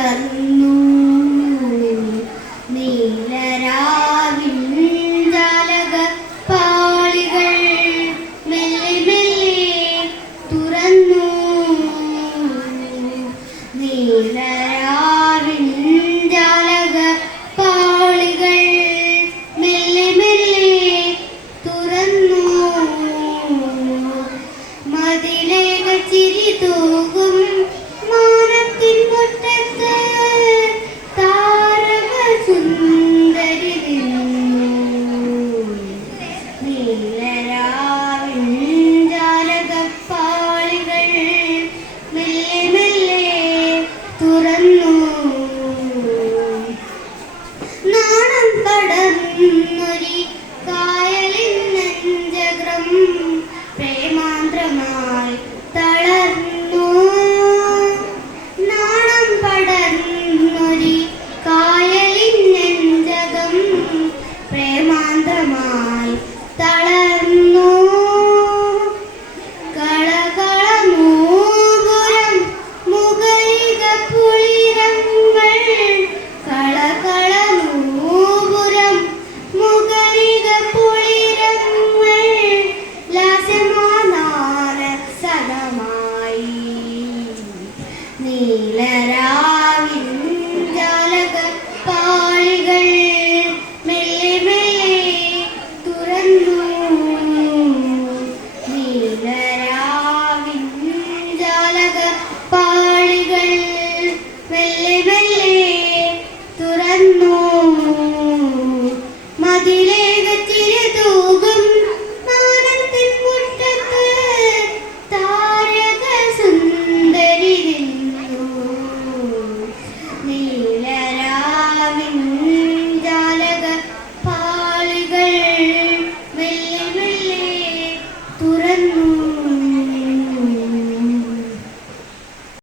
പടർന്നു നീലരാവിൻ ജാലക പാളികൾ മെല്ലെ മെല്ലെ തുറന്നു നീലരാവിൻ ജാലക പാളികൾ മെല്ലെ മെല്ലെ തുറന്നു മതിലേക ചിരി തൂകും മാനത്തിൻ മുറ്റത്ത് താരക സുന്ദരി നിന്നു നീലരാവിൻ ജാലക പാളികൾ മെല്ലെ മെല്ലെ തുറന്നു നാണം പടർന്നൊരി കായലിൻ നെഞ്ചകം പ്രേമാന്ത്രമായി തളർന്നു നാണം പടർന്നൊരി കായലിൻ നെഞ്ചകം പ്രേമാന്ത്രമായി തളർന്നു കളകളനൂപുരം മുഖരിക പുളിരങ്ങൾ കളകളനൂപുരം മുഖരിക പുളിരങ്ങൾ ലാസ്യമാനസകമായി നീലരാവിൻ ജാലക പാളികൾ മെല്ലെ മെല്ലെ തുറന്നു നീലരാവിൻ ജാലക പാളികൾ മെല്ലെ